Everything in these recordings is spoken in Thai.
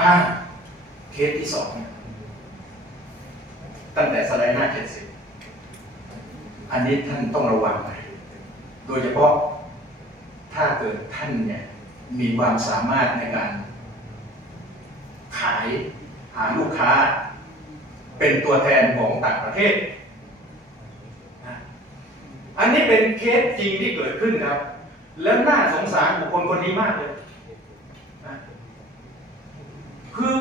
อ่าเคสที่สองตั้งแต่สไลด์หน้าเจ็ดสิบอันนี้ท่านต้องระวังนะโดยเฉพาะถ้าเกิดท่านเนี่ยมีความสามารถในการ ขายหาลูกค้า เป็นตัวแทนของต่างประเทศ อันนี้เป็นเคสจริงที่เกิดขึ้นครับ แล้วน่าสงสารบุคคลคนนี้มากเลย คือ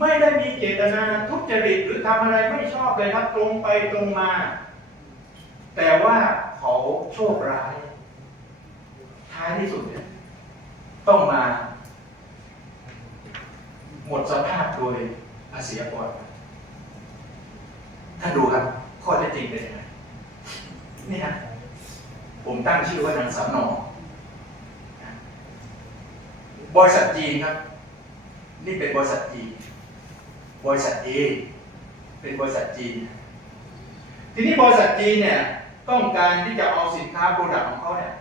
ไม่ได้มีเจตนาทุจริตหรือทำอะไรไม่ชอบเลยครับตรงไปตรงมา แต่ว่าเขาโชคร้าย ท้ายที่สุดเนี่ยต้องมา หมดสภาพโดยภาษีอากรท่านดูครับข้อเท็จจริงเป็นยังไงนี่นะผมตั้งชื่อว่านางสาวนองนะบริษัทจีนครับ นี่เป็นบริษัทจีนบริษัทเอเป็นบริษัทจีน ทีนี้บริษัทจีนเนี่ยต้องการที่จะเอาสินค้าโปรดักต์ของเขาเนี่ย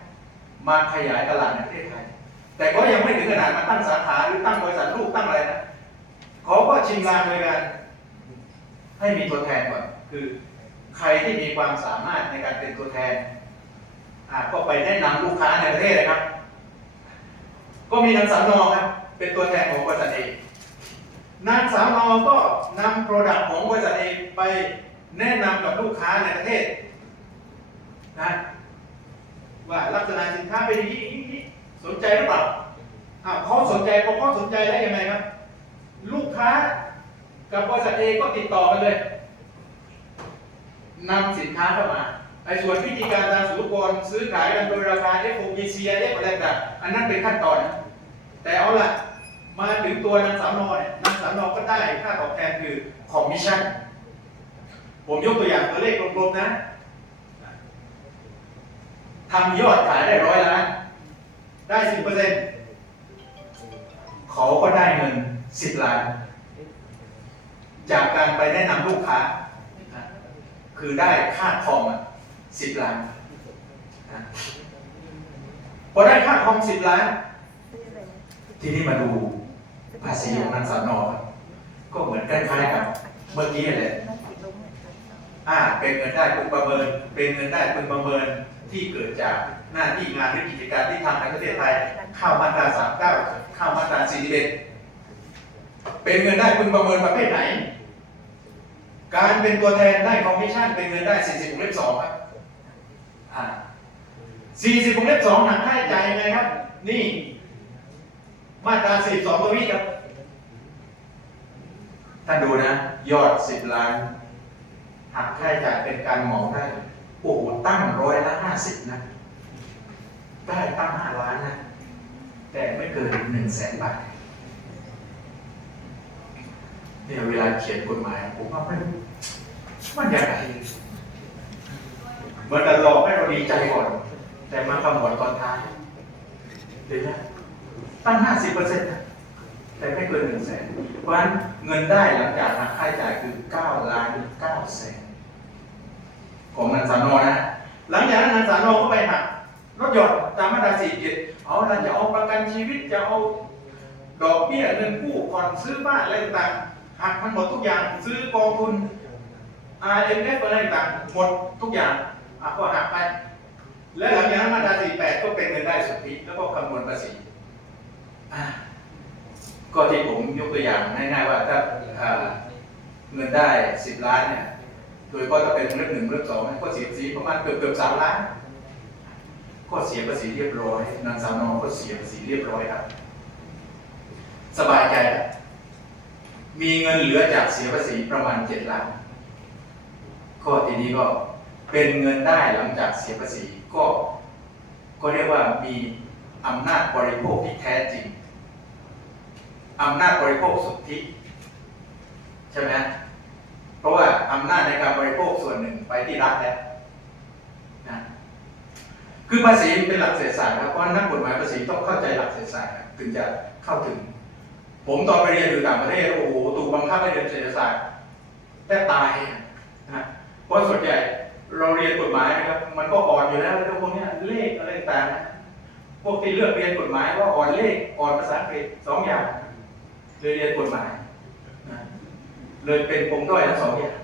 มาขยายตลาดในประเทศไทย แต่ก็ยังไม่ถึงขนาดมาตั้งสาขาหรือตั้งบริษัทลูกตั้งอะไรนะเขาก็ชิงรางโดยการให้มีตัวแทนก่อนคือใครที่มีความสามารถในการเป็นตัวแทนอ่าก็ไปแนะนำลูกค้าในประเทศนะครับ ก็มีนางสาวนอครับ เป็นตัวแทนของบริษัทเองนางสาวนอก็นำโปรดักต์ของบริษัทเองไปแนะนำกับลูกค้าในประเทศนะว่าลักษณะสินค้าเป็นอย่างนี้อย่างนี้สนใจหรือเปล่าอ้าวเขาสนใจพอเขาสนใจได้ยังไงครับลูกค้ากับบริษัทเองก็ติดต่อกันเลยนำสินค้าเข้ามาไอ้ส่วนวิธีการทางสุรกรซื้อขายกันโดยราคา FOB CIF อะไรต่างๆอันนั้นเป็นขั้นตอน แต่เอาล่ะ มาถึงตัวนางสาวนอเนี่ยนางสาวนอก็ได้ค่าตอบแทนคือคอมมิชชั่น ผมยกตัวอย่างตัวเลขกลมๆนะทำยอดขายได้ร้อยล้าน ได้สิบเปอร์เซ็นต์เขาก็ได้เงินสิบล้าน จากการไปแนะนำลูกค้า คือได้ค่าคอมสิบล้านพอได้ค่าคอมสิบล้าน ทีนี้มาดู ภาษีของนางสาวนอก็เหมือนคล้ายๆกับเมื่อกี้แหละอ่าเป็นเงินได้พึงประเมิน เป็นเงินได้พึงประเมินที่เกิดจากหน้าที่งานหรือกิจการที่ทำในประเทศไทยเข้ามาตรา39เข้ามาตรา41เป็นเงินได้พึงประเมินประเภทไหน การเป็นตัวแทนได้คอมมิชชั่นเป็นเงินได้40วงเล็บ2ครับอ่า40วงเล็บ2หักค่าใช้จ่ายยังไงครับ นี่ มาตรา42ตัวนี้ครับท่านดูนะ ยอด10ล้านหักค่าใช้จ่ายเป็นการเหมาได้โอ้โหตั้งร้อยละห้าสิบนะได้ตั้งห้าล้านนะ แต่ไม่เกินหนึ่งแสนบาทเนี่ยเวลาเขียนกฎหมายผมว่ามันมันยังไงมือนกับหลอกให้เราดีใจก่อน แต่มาขมวดตอนท้ายเดี๋ยวนะ ตั้งห้าสิบเปอร์เซ็นต์นะแต่ไม่เกินหนึ่งแสนเพราะฉะนั้นเงินได้หลังจากหักค่าใช้จ่ายคือเก้าล้านเก้าแสนของนางสาวนอนะ หลังจากนั้นนางสาวนอก็ไปหักรถยนต์ตามมาตราสี่เจ็ดเอาเราจะเอาประกันชีวิตจะเอาดอกเบี้ยเงินกู้ผ่อนซื้อบ้านอะไรต่างๆหักมันหมดทุกอย่างซื้อกองทุน IMF อะไรต่างๆหมดทุกอย่างก็หักไป และหลังจากนั้นมาตราสี่แปดก็เป็นเงินได้สุทธิแล้วก็คำนวณภาษี ก็ที่ผมยกตัวอย่างง่ายๆว่าถ้าเงินได้สิบล้านเนี่ย โดยเฉพาะเป็นเรื่องหนึ่งเรื่องสองก็เสียภาษีประมาณเกือบเกือบสามล้าน ก็เสียภาษีเรียบร้อย นางสาวนองก็เสียภาษีเรียบร้อยครับ สบายใจแล้วมีเงินเหลือจากเสียภาษีประมาณเจ็ดล้าน ก็ทีนี้ก็เป็นเงินได้หลังจากเสียภาษีก็ ก็เรียกว่ามี อำนาจบริโภคที่แท้จริงอำนาจบริโภคสุทธิใช่ไหมเพราะว่าอำนาจในการบริโภคส่วนหนึ่งไปที่รัฐแล้วนะคือภาษีเป็นหลักเศรษฐศาสตร์ครับเพราะนักกฎหมายภาษีต้องเข้าใจหลักเศรษฐศาสตร์ถึงจะเข้าถึง ผมตอนไปเรียนอยู่ต่างประเทศโอ้โหถูกบังคับให้เรียนเศรษฐศาสตร์แทบตายนะเพราะส่วนใหญ่เราเรียนกฎหมายนะครับมันก็อ่อนอยู่แล้วเรื่องพวกนี้เลขอะไรต่างๆ พวกที่เลือกเรียนกฎหมายว่าอ่อนเลขอ่อนภาษาอังกฤษสองอย่างเลยเรียนกฎหมายนะเลยเป็นปมด้อยทั้งสองอย่าง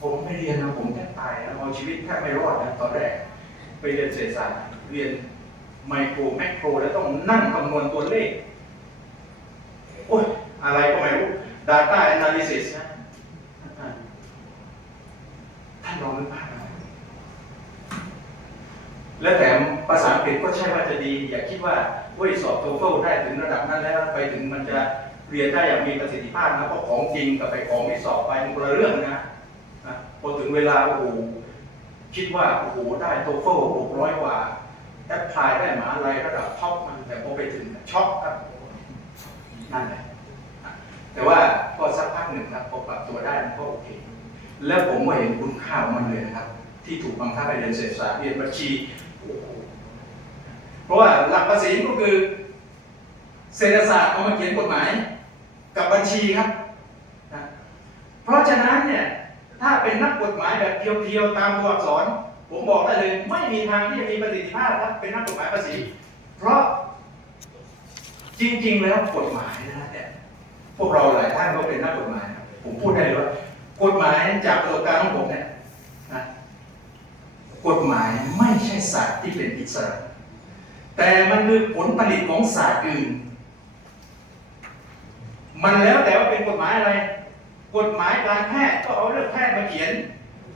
ผมไม่เรียนนะผมแทบตายนะเอาชีวิตแทบไม่รอดนะตอนแรกไปเรียนเศรษฐศาสตร์เรียนไมโครแมคโคร แล้วต้องนั่งคำนวณตัวเลขโอ้ยอะไรก็ไม่รู้ Data Analysis นะท่านลองนึกภาพ และแถมภาษาอังกฤษก็ใช่ว่าจะดี อย่าคิดว่าเว้ยสอบโทเฟลได้ถึงระดับนั้นแล้วไปถึงมันจะเรียนได้อย่างมีประสิทธิภาพนะเพราะของจริงกับไปของที่สอบไปมันคนละเรื่องนะพอถึงเวลาโอ้โหคิดว่าโอ้โหได้โทเฟลหกร้อยกว่าแอปพลายได้หมาอะไรระดับท็อปมันแต่พอไปถึงช็อกครับนั่นแหละแต่ว่าก็สักพักหนึ่งครับพอปรับตัวได้มันก็โอเค แล้วผมก็เห็นคุณค่าของมันเลยนะครับ ที่ถูกบังคับให้เรียนเศรษฐศาสตร์เรียนบัญชี ราะว่าหลักภาษีก็คือ เศรษฐศาสตร์เอามาเขียนกฎหมาย กับบัญชีครับนะเพราะฉะนั้นเนี่ยถ้าเป็นนักกฎหมายแบบเพียวๆตามตัวอักษร ผมบอกได้เลยไม่มีทางที่จะมีประสิทธิภาพครับเป็นนักกฎหมายภาษี เพราะจริงๆแล้วกฎหมายนะเนี่ยพวกเราหลายท่านก็เป็นนักกฎหมายผมพูดได้เลยว่ากฎหมายจากประสบการณ์ของผมเนี่ยนะกฎหมายไม่ใช่ศาสตร์ที่เป็นอิสระ แต่มันคือผลผลิตของศาสตร์อื่น มันแล้วแต่ว่าเป็นกฎหมายอะไร กฎหมายการแพทย์ก็เอาเรื่องแพทย์มาเขียน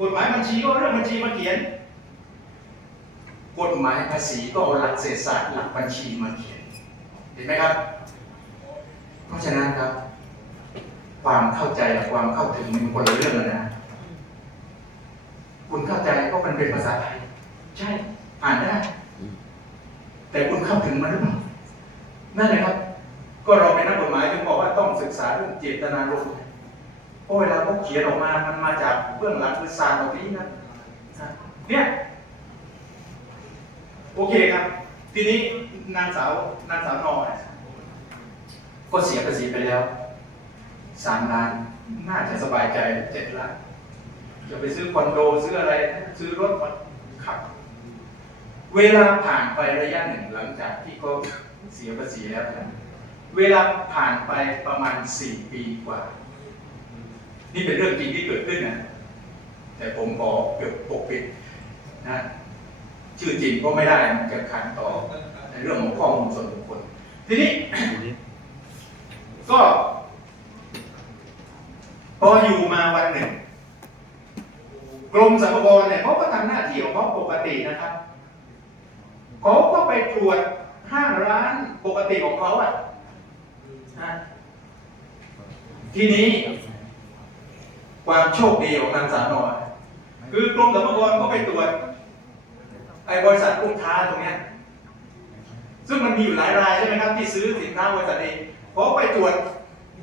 กฎหมายบัญชีก็เอาเรื่องบัญชีมาเขียน กฎหมายภาษีก็เอาหลักเศรษฐศาสตร์หลักบัญชีมาเขียน เห็นไหมครับ เพราะฉะนั้นครับ ความเข้าใจกับความเข้าถึงมันคนละเรื่องแล้วนะ คุณเข้าใจเพราะมันเป็นภาษาไทย ใช่ อ่านได้ แต่คุณเข้าถึงมันหรือเปล่านั่นเลยครับ ก็เราเป็นนักกฎหมายถึงบอกว่าต้องศึกษาเรื่องเจตนารมณ์เพราะเวลาเขาเขียนออกมา มันมาจากเบื้องหลังคือสารออกนี้นะเนี่ยโอเคครับ ทีนี้นางสาวนางสาวนอยก็เสียภาษีไปแล้วสามล้านน่าจะสบายใจเจ็ดล้านจะไปซื้อคอนโดซื้ออะไร ซื้อรถขับ เวลาผ่านไประยะหนึ่งหลังจากที่เขาเสียภาษีแล้วนะเวลาผ่านไปประมาณสี่ปีกว่า นี่เป็นเรื่องจริงที่เกิดขึ้นนะ แต่ผมขอเกือบปกปิดนะชื่อจริงก็ไม่ได้มันจะขัดต่อในเรื่องของข้อมูลส่วนบุคคล ทีนี้ ก็พออยู่มาวันหนึ่ง กรมสรรพากรเนี่ยเขาก็ทำหน้าที่ของเขาปกตินะครับ เขาก็ไปตรวจห้างร้านปกติของเขาอะนะทีนี้ความโชคดีของนางสาวนอยคือกรมสรรพากรเขาไปตรวจไอ้บริษัทลูกค้าตรงเนี้ยซึ่งมันมีอยู่หลายรายใช่ไหมครับ ที่ซื้อสินค้าบริษัทเองพอไปตรวจ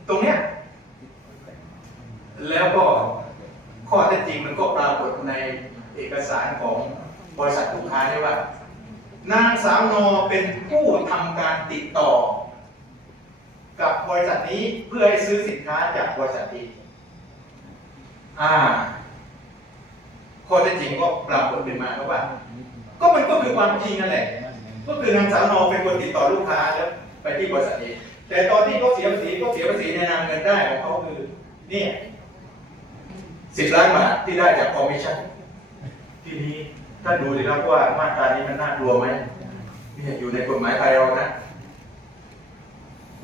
ตรงเนี้ยแล้วก็ข้อเท็จจริงมันก็ปรากฏในเอกสารของบริษัทลูกค้าได้ว่า นางสาวนอเป็นผู้ทำการติดต่อ กับบริษัทนี้เพื่อให้ซื้อสินค้าจากบริษัทนี้อ่าข้อเท็จจริงก็ปรากฏขึ้นมาครับว่า ก็มันก็คือความจริงนั่นแหละ ก็คือนางสาวนอเป็นคนติดต่อลูกค้าแล้วไปที่บริษัทนี้ แต่ตอนที่เขาเสียภาษีเขาเสียภาษีในนามเงินได้ของเขาคือเนี่ยสิบล้านบาทที่ได้จากคอมมิชชั่นทีนี้ ถ้าดูสิครับว่ามาตรานี้มันน่ากลัวไหมเนี่ยอยู่ในกฎหมายไทยเรานะ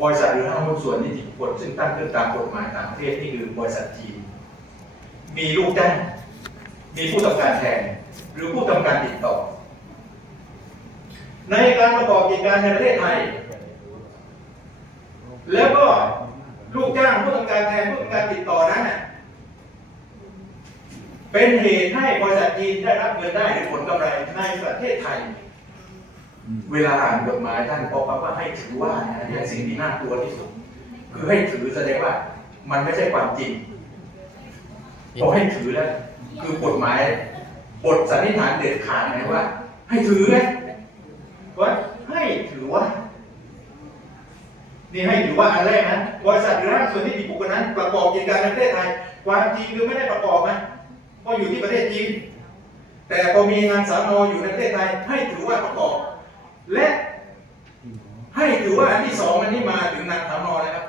บริษัทหรือห้างหุ้นส่วนนิติบุคคลซึ่งตั้งขึ้นตามกฎหมายต่างประเทศนี่คือบริษัทจีน มีลูกจ้างมีผู้ทำการแทน หรือผู้ทำการติดต่อ ในการประกอบกิจการในประเทศไทย แล้วก็ลูกจ้างผู้ทำการแทนผู้ทำการติดต่อนั้นน่ะ เป็นเหตุให้บริษัทจีนได้รับเงินได้หรือผลกำไรในประเทศไทย เวลาอ่านกฎหมายท่านบอกว่าให้ถือว่าอันนี้สิ่งที่น่ากลัวที่สุด คือให้ถือแสดงว่ามันไม่ใช่ความจริงพอให้ถือแล้ว คือกฎหมายบทสันนิษฐานเด็ดขาดไงว่า ให้ถือไงว่าให้ถือว่า นี่ให้ถือว่าอันแรกนะบริษัทหรือห้างส่วนที่ติบุคคลนั้นประกอบกิจการในประเทศไทย ความจริงคือไม่ได้ประกอบนะ เพราอยู่ที่ประเทศจีนแต่พอมีนางสาวนออยู่ในประเทศไทยให้ถือว่าประกอบ และให้ถือว่าอันที่สองอันนี้มาถึงนางสาวนอแล้วครับ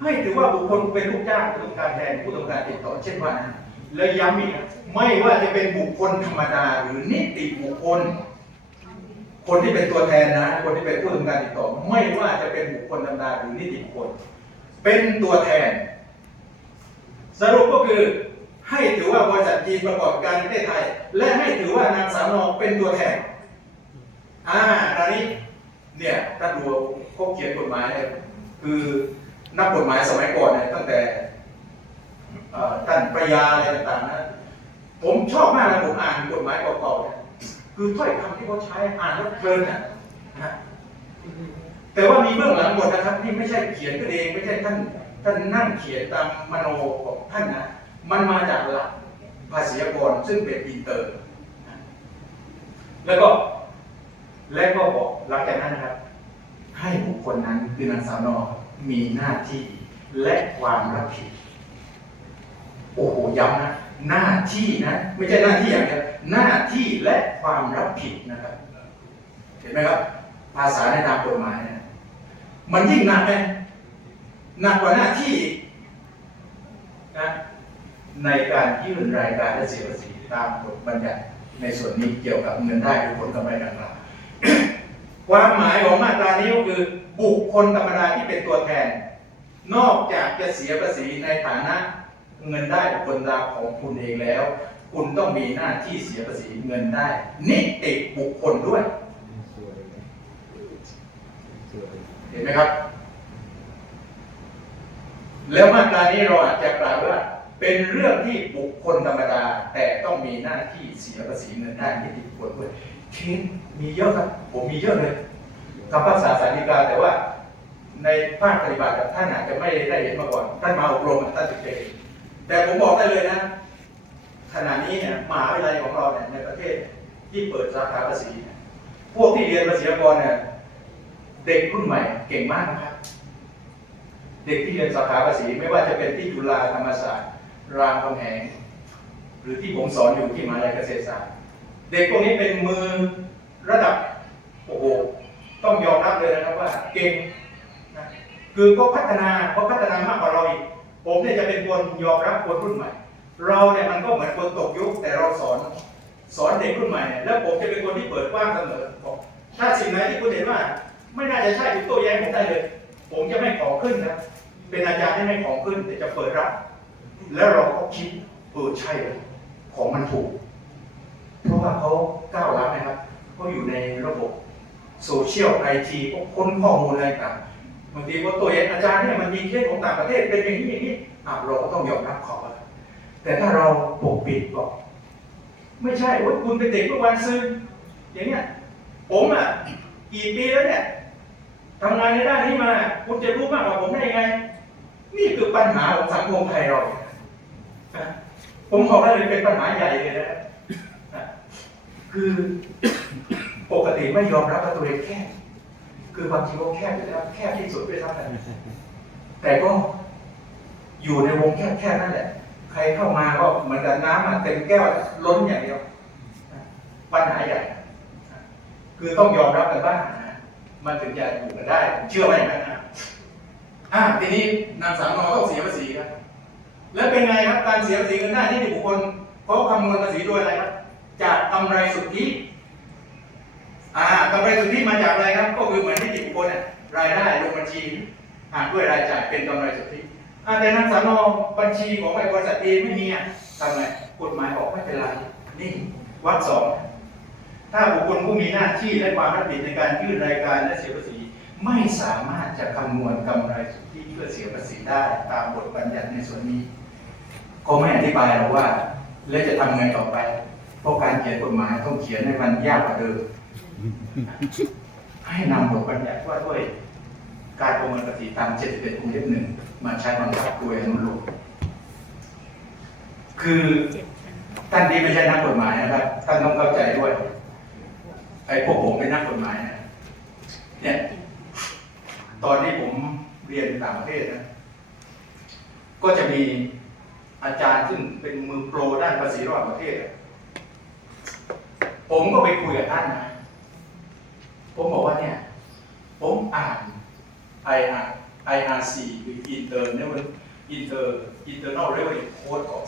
ให้ถือว่าบุคคลเป็นลูกจ้างผู้ต้องการแทนผู้ต้องการติดต่อเช่นว่าแล้วย้ำอีกไม่ว่าจะเป็นบุคคลธรรมดาหรือนิติบุคคล คนที่เป็นตัวแทนนะ คนที่เป็นผู้ทำการติดต่อ ไม่ว่าจะเป็นบุคคลธรรมดาหรือนิติบุคคล เป็นตัวแทน สรุปก็คือ ให้ถือว่าบริษัทจีนประกอบการในประเทศไทย และให้ถือว่านางสาวนอเป็นตัวแทนอ่าตอนนี้เนี่ยถ้าดูเขาเขียนกฎหมายเนี่ยคือนักกฎหมายสมัยก่อนเนี่ยตั้งแต่ท่านประยาอะไรต่างๆนะผมชอบมากนะผมอ่านกฎหมายเก่าๆเนี่ยคือถ้อยคำที่เขาใช้อ่านแล้วเพลินอะนะแต่ว่ามีเบื้องหลังหมดนะครับที่ไม่ใช่เขียนขึ้นเองไม่ใช่ท่านท่านนั่งเขียนตามมโนของท่านนะ มันมาจากหลักภาษีกรซึ่งเป็นอินเตอร์ แล้วก็และก็บอกหลังจากนั้นนะครับ ให้บุคคลนั้นคือนางสาวนอมีหน้าที่และความรับผิด โอ้โหย้ำนะ หน้าที่นะ ไม่ใช่หน้าที่อย่างเดียวหน้าที่และความรับผิดนะครับ เห็นไหมครับ ภาษาในทางกฎหมายเนะมันยิ่งหนักเลยหนักกว่าหน้าที่อีกนะ ในการยื่นรายการและเสียภาษีตามกฎบัญญัติในส่วนนี้เกี่ยวกับเงินได้หรือผลกำไรดังกล่าวความหมายของมาตรานี้ก็คือบุคคลธรรมดาที่เป็นตัวแทน นอกจากจะเสียภาษีในฐานะเงินได้บุคคลธรรมดาของคุณเองแล้ว คุณต้องมีหน้าที่เสียภาษีเงินได้ นิติบุคคลด้วยเห็นไหมครับ แล้วมาตรานี้เราอาจจะกล่าวว่า เป็นเรื่องที่บุคคลธรรมดา แต่ต้องมีหน้าที่เสียภาษีเงินได้นิติบุคคลด้วยเคสมีเยอะครับ ผมมีเยอะเลยคำพิพากษาสารดีกาแต่ว่า ในภาคปฏิบัติท่านอาจจะไม่ได้เห็นมาก่อนท่านมาอบรมท่านถึงจะเห็นแต่ผมบอกได้เลยนะ ขณะนี้เนี่ยมหาวิทยาลัยของเราเนี่ยในประเทศที่เปิดสาขาภาษีพวกที่เรียนภาษีอากรเนี่ยเด็กรุ่นใหม่เก่งมากนะครับ เด็กที่เรียนสาขาภาษีไม่ว่าจะเป็นที่จุฬาธรรมศาสตร์ รามคำแหงหรือที่ผมสอนอยู่ที่มหาลัยเกษตรศาสตร์ เด็กพวกนี้เป็นมือระดับโอ้โหต้องยอมรับเลยนะครับว่าเก่งนะคือก็พัฒนาเขาพัฒนามากกว่าเราอีกผมเนี่ยจะเป็นคนยอมรับคนรุ่นใหม่ เราเนี่ยมันก็เหมือนคนตกยุคแต่เราสอนสอนเด็กรุ่นใหม่ แล้วผมจะเป็นคนที่เปิดกว้างเสมอบอกถ้าสิ่งไหนที่คุณเห็นว่า ไม่น่าจะใช่คุณโต้แย้งผมได้เลย ผมจะไม่ขอขึ้นนะเป็นอาจารย์ที่ไม่ขอขึ้นแต่จะเปิดรับ แล้วเราก็คิดเออใช่เลยของมันถูก เพราะว่าเขาก้าวล้ำนะครับเขาอยู่ในระบบโซเชียลไอทีพวกค้นข้อมูลอะไรต่างบางทีว่าตัวเองอาจารย์เนี่ยมันมีเคสของต่างประเทศเป็นอย่างนี้อย่างนี้อะเราก็ต้องยอมรับเขาแต่ถ้าเราปกปิดบอกไม่ใช่ว่าคุณเป็นเด็กเมื่อวันซื้ออย่างเงี้ยผมอะกี่ปีแล้วเนี่ยทำงานในด้านนี้มา คุณจะรู้มากกว่าผมได้ยังไง นี่คือปัญหาของสังคมไทยเรา ผมบอกได้เลยเป็นปัญหาใหญ่เลยนะนะคือปกติไม่ยอมรับว่าตัวเองแคบคือบางทีก็แคบอยู่แล้วแคบที่สุดด้วยซ้ำไปแต่ก็อยู่ในวงแคบๆนั่นแหละ ใครเข้ามาก็เหมือนกับน้ำอะเต็มแก้วล้นอย่างเดียวปัญหาใหญ่ คือต้องยอมรับกันบ้างนะมันถึงจะอยู่กันได้ เชื่อว่าอย่างนั้นนะอะทีนี้นางสาวนอต้องเสียภาษีครับ แล้วเป็นไงครับการเสียภาษีเงินได้ที่บุคคลเขาคำนวณภาษีด้วยอะไรครับ จากกำไรสุทธิอ่ากำไรสุทธิมาจากอะไรครับ ก็คือเหมือนที่บุคคลเนี่ยรายได้ลงบัญชีหารด้วยรายจ่ายเป็นกำไรสุทธิแต่นางสาวนอบัญชีของไอ้บริษัทเอไม่มีอะทำไงกฎหมายบอกไม่เป็นไรนี่วัดสองถ้าบุคคลผู้มีหน้าที่และความรับผิดในการยื่นรายการและเสียภาษี ไม่สามารถจะคำนวณกำไรสุทธิเพื่อเสียภาษีได้ตามบทบัญญัติในส่วนนี้ ก็ไม่อธิบายหรอกว่า แล้วจะทำไงต่อไป เพราะการเขียนกฎหมายต้องเขียนให้มันยากกว่าเดิมให้นำบทบัญญัติว่าด้วยการประเมินภาษีตาม 71วงเล็บหนึ่งมาใช้บังคับโดยอนุโลมคือท่านที่ไม่ใช่นักกฎหมายนะครับท่านต้องเข้าใจด้วยไอ้พวกผมเป็นนักกฎหมายนะเนี่ย ตอนที่ผมเรียนต่างประเทศนะ ก็จะมีอาจารย์ซึ่งเป็นมือโปรด้านภาษีระหว่างประเทศ ผมก็ไปคุยกับท่านนะ ผมบอกว่าเนี่ย ผมอ่าน IR IRC คือ Internal Inter Internal Revenue Code ของ